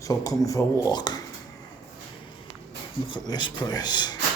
So I'm coming for a walk. Look at this place.